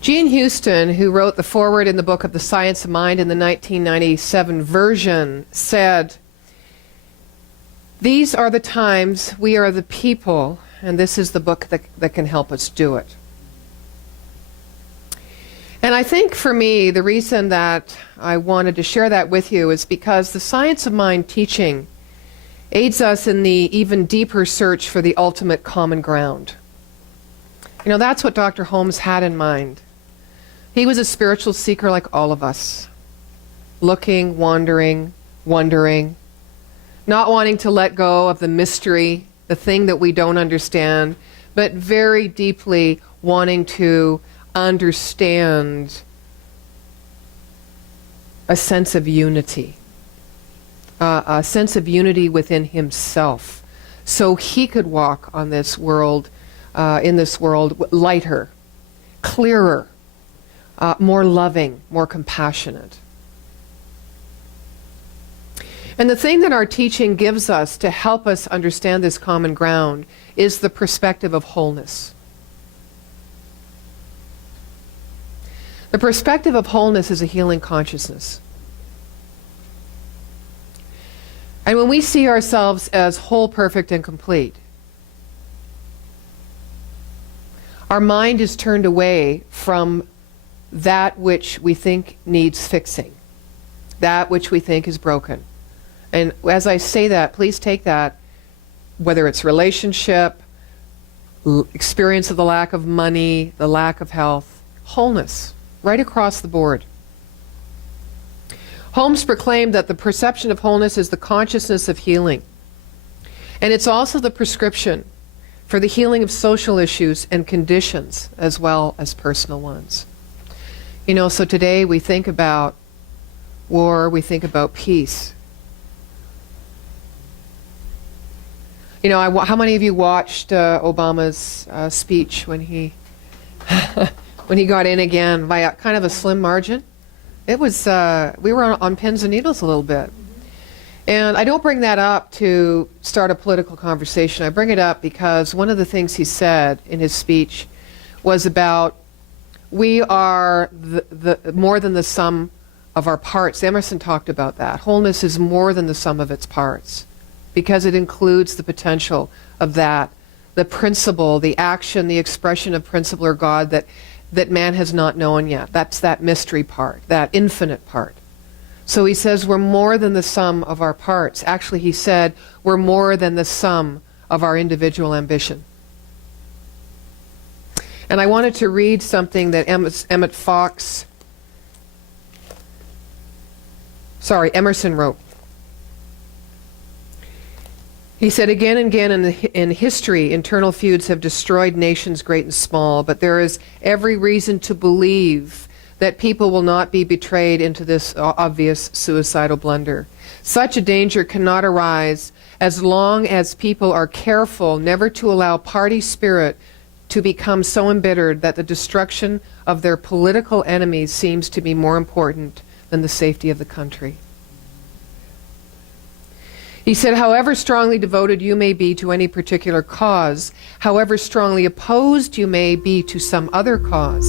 Jean Houston, who wrote the foreword in the book of The Science of Mind in the 1997 version, said, "These are the times, we are the people, and this is the book that can help us do it." And I think for me, the reason that I wanted to share that with you is because the Science of Mind teaching aids us in the even deeper search for the ultimate common ground. You know, that's what Dr. Holmes had in mind. He was a spiritual seeker like all of us, looking, wandering, wondering, not wanting to let go of the mystery, the thing that we don't understand, but very deeply wanting to understand a sense of unity, a sense of unity within himself, so he could walk on this world, in this world, lighter, clearer, more loving, more compassionate. And the thing that our teaching gives us to help us understand this common ground is the perspective of wholeness. The perspective of wholeness is a healing consciousness. And when we see ourselves as whole, perfect, and complete, our mind is turned away from that which we think needs fixing, that which we think is broken. And as I say that, please take that, whether it's relationship, experience of the lack of money, the lack of health, wholeness, right across the board. Holmes proclaimed that the perception of wholeness is the consciousness of healing. And it's also the prescription for the healing of social issues and conditions as well as personal ones. You know, so today we think about war, we think about peace. You know, how many of you watched Obama's speech when he when he got in again by kind of a slim margin? It was, we were on pins and needles a little bit. And I don't bring that up to start a political conversation. I bring it up because one of the things he said in his speech was about we are the more than the sum of our parts. Emerson talked about that. Wholeness is more than the sum of its parts because it includes the potential of that, the principle, the action, the expression of principle or God that man has not known yet. That's that mystery part, that infinite part. So he says we're more than the sum of our parts. Actually, he said we're more than the sum of our individual ambition. And I wanted to read something that Emerson wrote. He said, again and again in history, internal feuds have destroyed nations great and small, but there is every reason to believe that people will not be betrayed into this obvious suicidal blunder. Such a danger cannot arise as long as people are careful never to allow party spirit to become so embittered that the destruction of their political enemies seems to be more important than the safety of the country. He said, however strongly devoted you may be to any particular cause, however strongly opposed you may be to some other cause,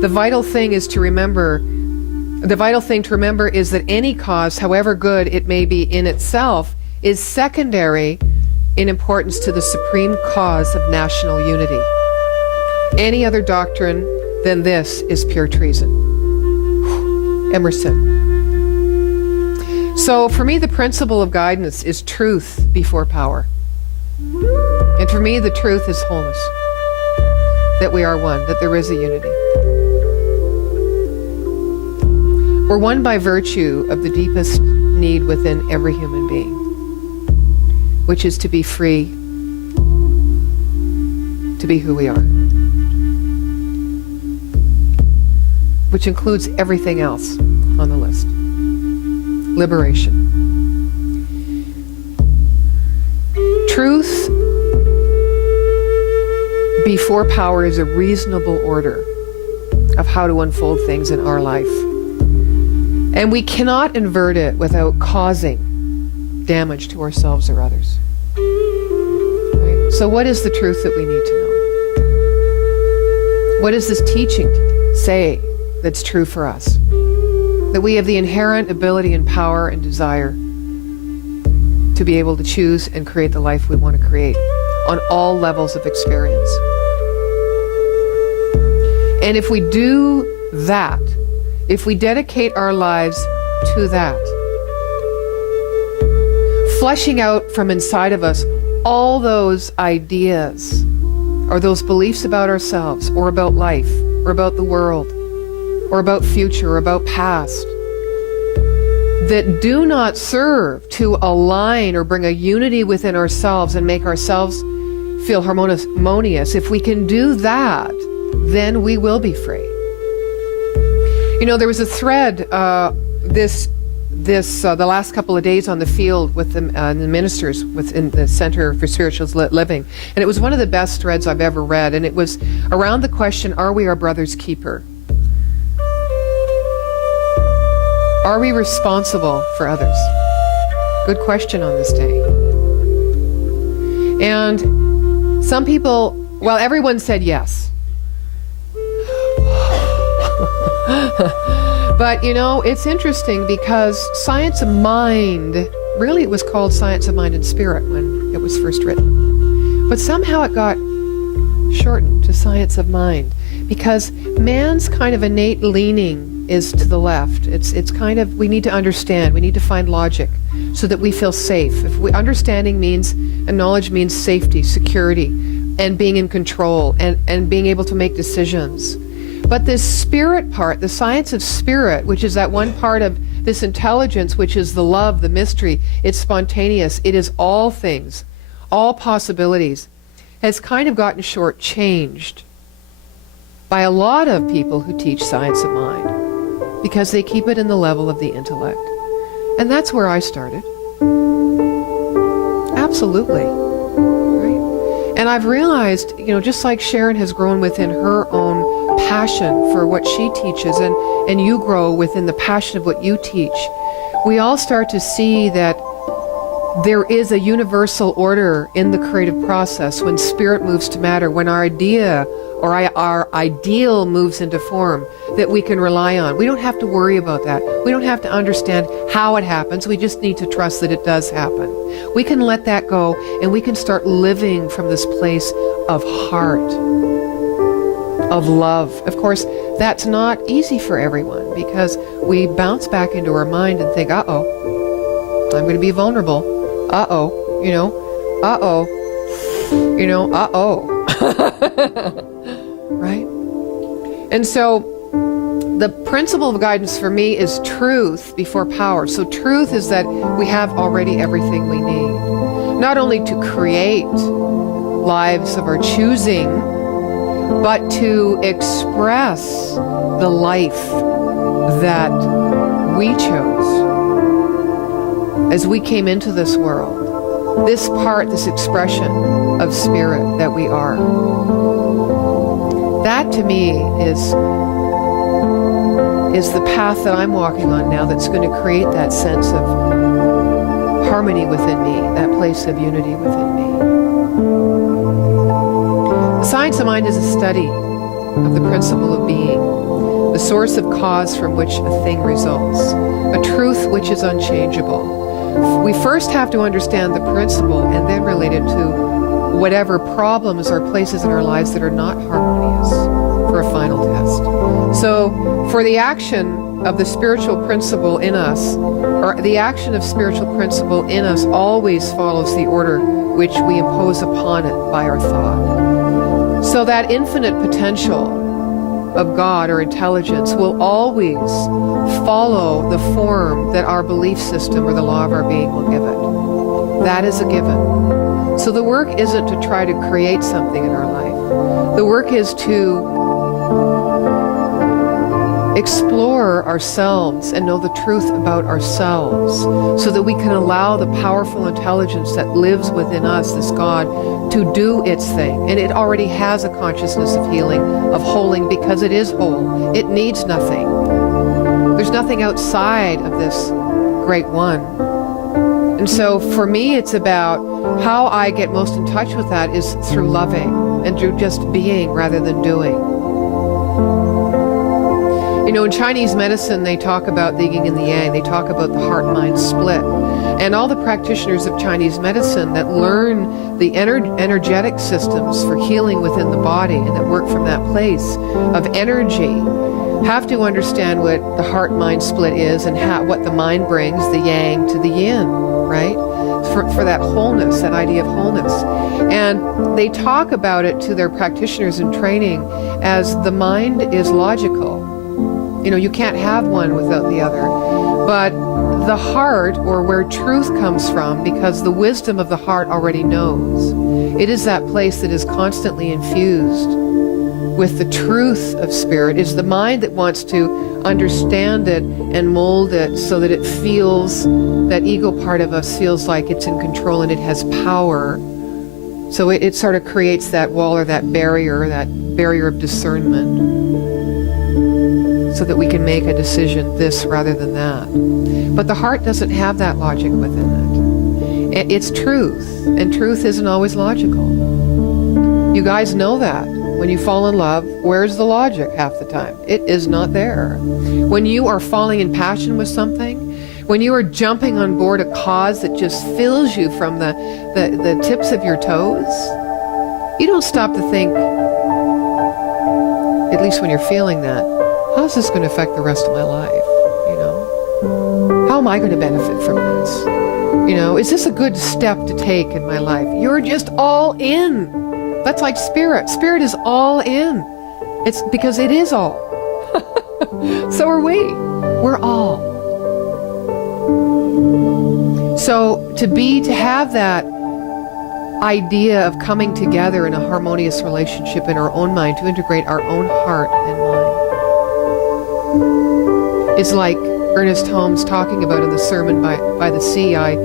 the vital thing to remember is that any cause, however good it may be in itself, is secondary in importance to the supreme cause of national unity. Any other doctrine than this is pure treason. Emerson. So for me, the principle of guidance is truth before power. And for me, the truth is wholeness. That we are one, that there is a unity. We're one by virtue of the deepest need within every human being, which is to be free, to be who we are. Which includes everything else on the list. Liberation. Truth before power is a reasonable order of how to unfold things in our life. And we cannot invert it without causing damage to ourselves or others. Right? So what is the truth that we need to know? What does this teaching say that's true for us? That we have the inherent ability and power and desire to be able to choose and create the life we want to create on all levels of experience. And if we do that, if we dedicate our lives to that, fleshing out from inside of us all those ideas or those beliefs about ourselves or about life or about the world or about future or about past that do not serve to align or bring a unity within ourselves and make ourselves feel harmonious, if we can do that, then we will be free. You know, there was a thread the last couple of days on the field with the ministers within the Center for Spiritual Living, and it was one of the best threads I've ever read, and it was around the question, are we our brother's keeper? Are we responsible for others? Good question on this day. And some people, well, everyone said yes. But, you know, it's interesting because science of mind, really it was called Science of Mind and Spirit when it was first written. But somehow it got shortened to Science of Mind because man's kind of innate leaning is to the left. It's kind of, we need to understand, we need to find logic so that we feel safe. Understanding means, and knowledge means safety, security, and being in control, and being able to make decisions. But this spirit part, the science of spirit, which is that one part of this intelligence, which is the love, the mystery, it's spontaneous, it is all things, all possibilities, has kind of gotten shortchanged by a lot of people who teach science of mind because they keep it in the level of the intellect. And that's where I started. Absolutely. Right? And I've realized, you know, just like Sharon has grown within her own passion for what she teaches, and you grow within the passion of what you teach, we all start to see that there is a universal order in the creative process when spirit moves to matter, when our idea or our ideal moves into form that we can rely on. We don't have to worry about that. We don't have to understand how it happens. We just need to trust that it does happen. We can let that go, and we can start living from this place of heart, of love. Of course, that's not easy for everyone because we bounce back into our mind and think, uh-oh, I'm going to be vulnerable. Uh-oh, you know, uh-oh, you know, uh-oh. Right? And so the principle of guidance for me is truth before power. So truth is that we have already everything we need, not only to create lives of our choosing, but to express the life that we chose as we came into this world, this part, this expression of spirit that we are. That to me is the path that I'm walking on now that's going to create that sense of harmony within me, that place of unity within me. The science of mind is a study of the principle of being, the source of cause from which a thing results, a truth which is unchangeable. We first have to understand the principle and then relate it to whatever problems or places in our lives that are not harmonious for a final test. So for the action of the spiritual principle in us, or the action of spiritual principle in us always follows the order which we impose upon it by our thought. So that infinite potential of God or intelligence will always follow the form that our belief system or the law of our being will give it. That is a given. So the work isn't to try to create something in our life. The work is to explore ourselves and know the truth about ourselves so that we can allow the powerful intelligence that lives within us, this God, to do its thing. And it already has a consciousness of healing, of wholing, because it is whole. It needs nothing. There's nothing outside of this great one. And so for me, it's about how I get most in touch with that is through loving and through just being rather than doing. In Chinese medicine, they talk about the yin and the yang. They talk about the heart-mind split. And all the practitioners of Chinese medicine that learn the energetic systems for healing within the body and that work from that place of energy have to understand what the heart-mind split is and what the mind brings, the yang to the yin, right? For that wholeness, that idea of wholeness. And they talk about it to their practitioners in training as the mind is logical. You can't have one without the other. But the heart, or where truth comes from, because the wisdom of the heart already knows, it is that place that is constantly infused with the truth of spirit. It's the mind that wants to understand it and mold it so that it feels, that ego part of us feels like it's in control and it has power. So it sort of creates that wall or that barrier of discernment, so that we can make a decision this rather than that. But the heart doesn't have that logic within it. It's truth, and truth isn't always logical. You guys know that. When you fall in love, where's the logic half the time? It is not there. When you are falling in passion with something, when you are jumping on board a cause that just fills you from the tips of your toes, you don't stop to think, at least when you're feeling that, how's this going to affect the rest of my life? How am I going to benefit from this? Is this a good step to take in my life? You're just all in. That's like spirit. Spirit is all in. It's because it is all. So are we. We're all. So to have that idea of coming together in a harmonious relationship in our own mind, to integrate our own heart and mind, is like Ernest Holmes talking about in the sermon by the sea. I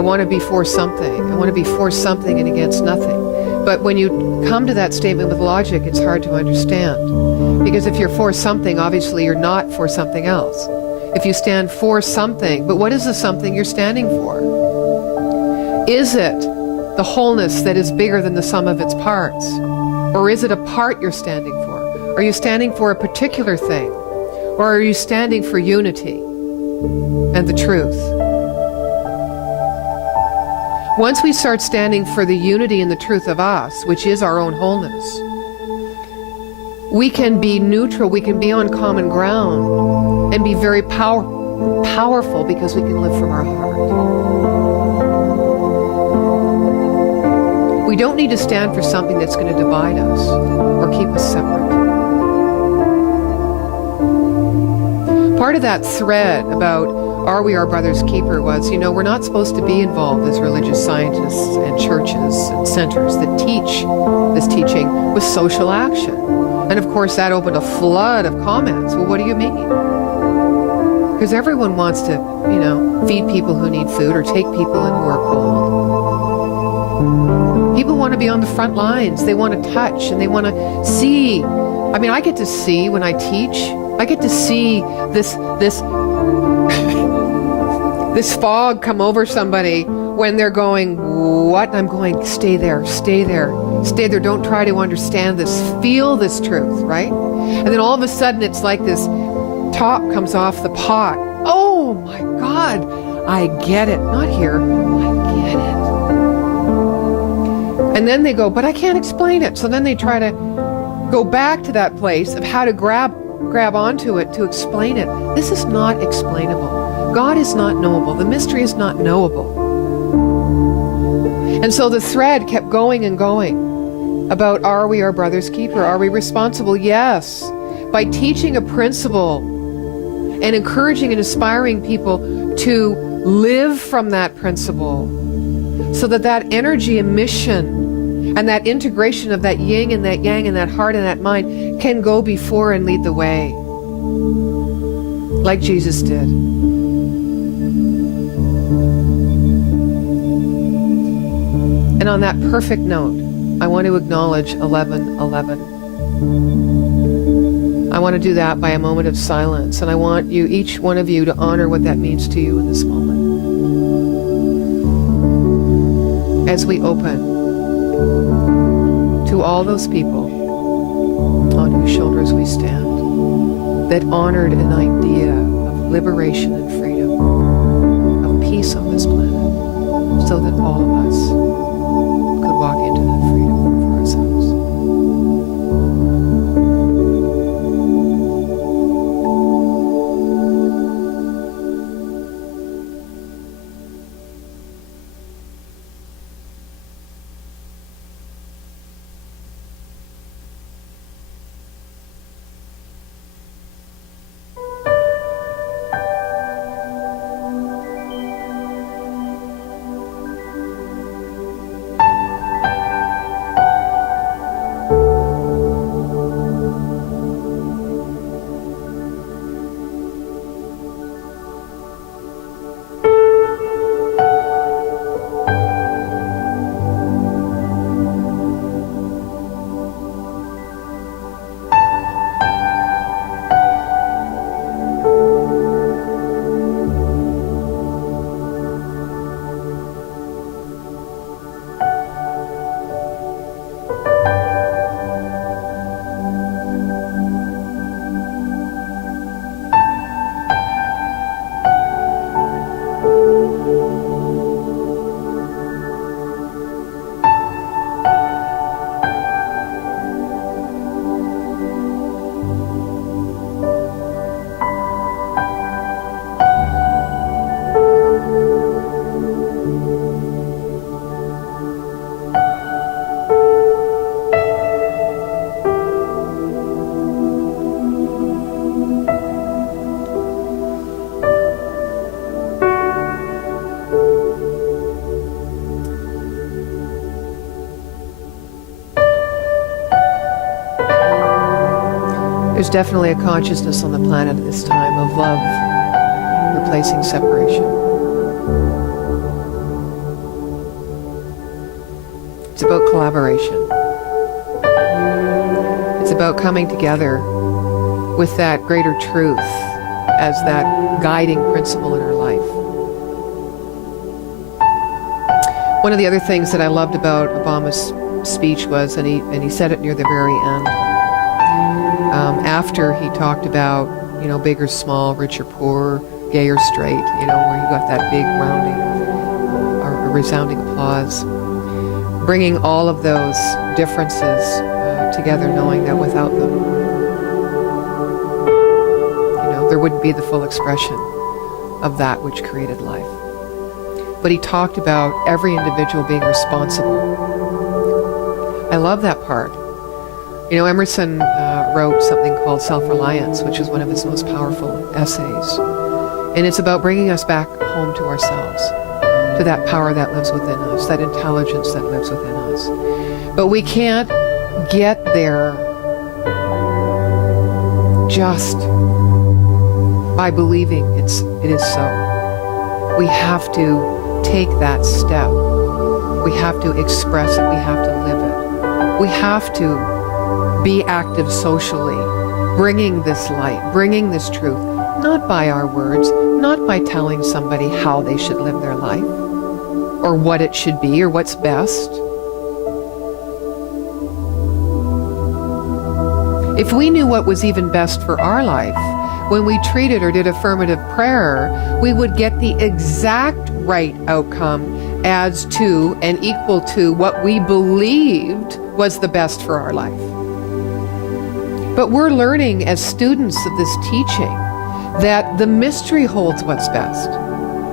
want to be for something. I want to be for something and against nothing. But when you come to that statement with logic, it's hard to understand. Because if you're for something, obviously you're not for something else. If you stand for something, but what is the something you're standing for? Is it the wholeness that is bigger than the sum of its parts? Or is it a part you're standing for? Are you standing for a particular thing? Or are you standing for unity and the truth? Once we start standing for the unity and the truth of us, which is our own wholeness, we can be neutral, we can be on common ground and be very powerful because we can live from our heart. We don't need to stand for something that's going to divide us or keep us separate. Part of that thread about are we our brother's keeper was, we're not supposed to be involved as religious scientists and churches and centers that teach this teaching with social action. And of course that opened a flood of comments. Well, what do you mean? Because everyone wants to, feed people who need food or take people in who are cold. People want to be on the front lines. They want to touch and they want to see. I get to see when I teach, I get to see this fog come over somebody when they're going, what? And I'm going, stay there, stay there, stay there. Don't try to understand this. Feel this truth, right? And then all of a sudden it's like this top comes off the pot. Oh my God, I get it. Not here, I get it. And then they go, but I can't explain it. So then they try to go back to that place of how to grab onto it to explain it. This is not explainable. God is not knowable. The mystery is not knowable. And so the thread kept going and going about, are we our brother's keeper? Are we responsible? Yes. By teaching a principle and encouraging and inspiring people to live from that principle so that that energy emission and that integration of that yin and that yang and that heart and that mind can go before and lead the way like Jesus did. And on that perfect note, I want to acknowledge 11:11. I want to do that by a moment of silence, and I want you, each one of you, to honor what that means to you in this moment. As we open to all those people on whose shoulders we stand. that honored an idea of liberation and freedom, of peace on this planet, so that all of us could walk into that freedom for ourselves. There's definitely a consciousness on the planet at this time of love replacing separation. It's about collaboration. It's about coming together with that greater truth as that guiding principle in our life. One of the other things that I loved about Obama's speech was, and he said it near the very end, after he talked about, big or small, rich or poor, gay or straight, where he got that big rounding, or resounding applause, bringing all of those differences together, knowing that without them, there wouldn't be the full expression of that which created life. But he talked about every individual being responsible. I love that part. Emerson wrote something called Self-Reliance, which is one of his most powerful essays. And it's about bringing us back home to ourselves, to that power that lives within us, that intelligence that lives within us. But we can't get there just by believing it is so. We have to take that step. We have to express it. We have to live it. We have to be active socially, bringing this light, bringing this truth, not by our words, not by telling somebody how they should live their life, or what it should be, or what's best. If we knew what was even best for our life, when we treated or did affirmative prayer, we would get the exact right outcome as to and equal to what we believed was the best for our life. But we're learning as students of this teaching that the mystery holds what's best.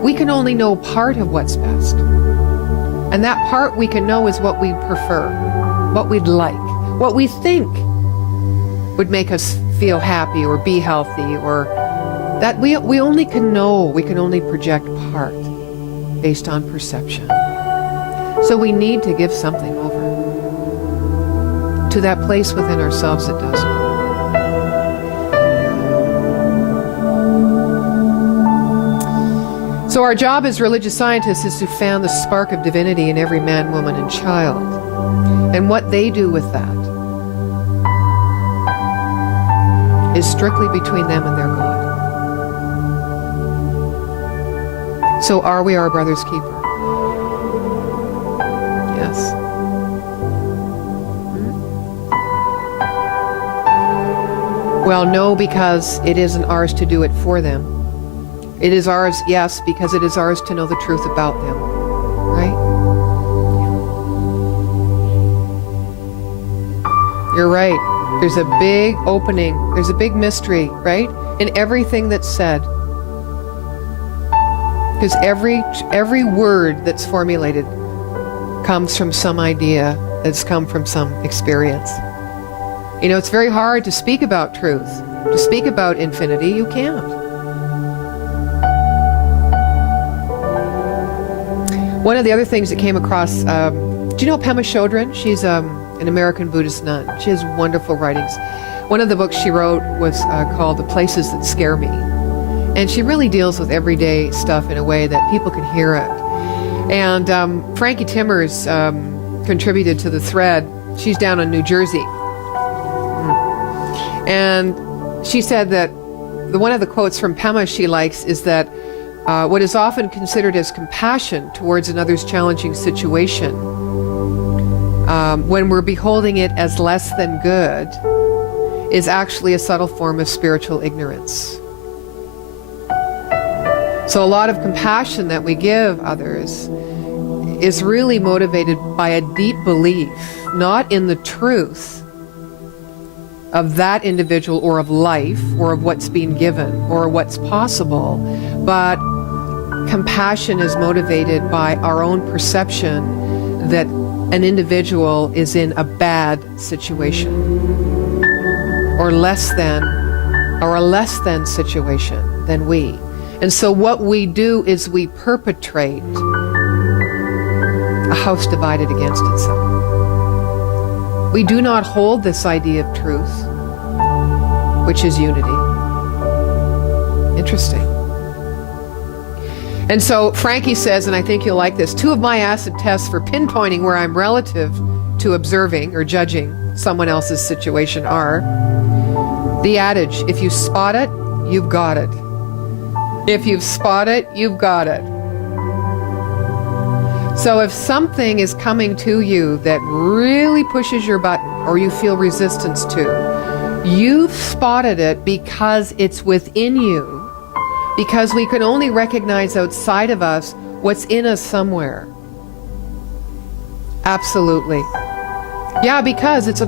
We can only know part of what's best. And that part we can know is what we prefer, what we'd like, what we think would make us feel happy or be healthy, or that we only can know, we can only project part based on perception. So we need to give something over to that place within ourselves that does it. So our job as religious scientists is to fan the spark of divinity in every man, woman, and child. And what they do with that is strictly between them and their God. So are we our brother's keeper? Yes. Well, no, because it isn't ours to do it for them. It is ours, yes, because it is ours to know the truth about them. Right? You're right. There's a big opening. There's a big mystery, right? In everything that's said. Because every word that's formulated comes from some idea that's come from some experience. You know, it's very hard to speak about truth, to speak about infinity. You can't. One of the other things that came across, do you know Pema Chodron? She's an American Buddhist nun. She has wonderful writings. One of the books she wrote was called The Places That Scare Me. And she really deals with everyday stuff in a way that people can hear it. And Frankie Timmers contributed to the thread. She's down in New Jersey. And she said that one of the quotes from Pema she likes is that what is often considered as compassion towards another's challenging situation, when we're beholding it as less than good, is actually a subtle form of spiritual ignorance. So a lot of compassion that we give others is really motivated by a deep belief, not in the truth of that individual or of life or of what's being given or what's possible, but compassion is motivated by our own perception that an individual is in a bad situation or a less than situation than we. And so what we do is we perpetrate a house divided against itself. We do not hold this idea of truth, which is unity. Interesting. And so Frankie says, and I think you'll like this, 2 of my acid tests for pinpointing where I'm relative to observing or judging someone else's situation are the adage, if you spot it, you've got it. If you've spotted it, you've got it. So if something is coming to you that really pushes your button or you feel resistance to, you've spotted it because it's within you, because we can only recognize outside of us what's in us somewhere. Absolutely. Yeah, because it's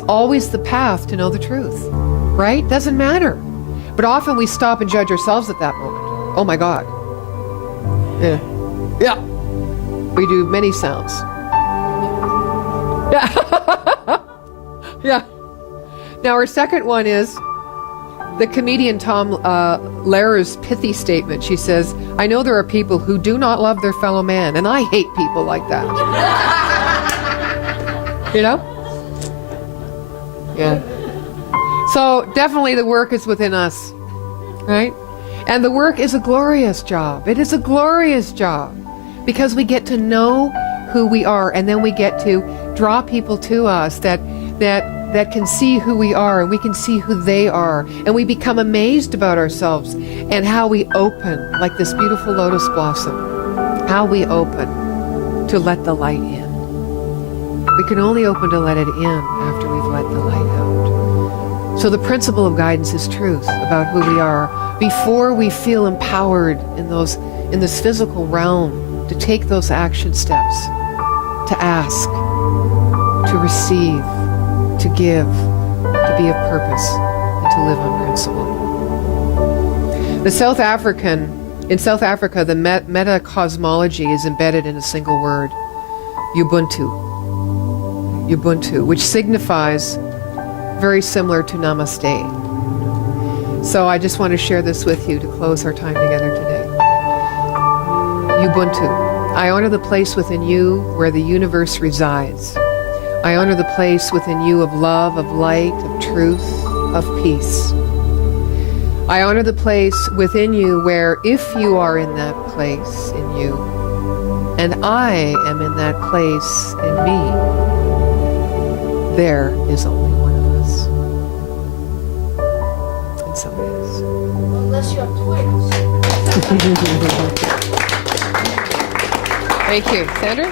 always the path to know the truth, right? Doesn't matter. But often we stop and judge ourselves at that moment. Oh my God. Yeah. Yeah. We do many sounds. Yeah. Yeah. Now our second one is the comedian Tom Lehrer's pithy statement. She says, I know there are people who do not love their fellow man, and I hate people like that. You know? Yeah. So definitely the work is within us, right? And the work is a glorious job. It is a glorious job because we get to know who we are, and then we get to draw people to us that can see who we are, and we can see who they are, and we become amazed about ourselves and how we open, like this beautiful lotus blossom, how we open to let the light in. We can only open to let it in after we've let the light out. So the principle of guidance is truth about who we are before we feel empowered in this physical realm to take those action steps, to ask, to receive, to give, to be of purpose, and to live on principle. In South Africa, the meta cosmology is embedded in a single word, Ubuntu. Ubuntu, which signifies very similar to Namaste. So I just want to share this with you to close our time together today. Ubuntu. I honor the place within you where the universe resides. I honor the place within you of love, of light, of truth, of peace. I honor the place within you where, if you are in that place in you, and I am in that place in me, there is only one of us. And so it is. Unless you have twins. Thank you. Sandra?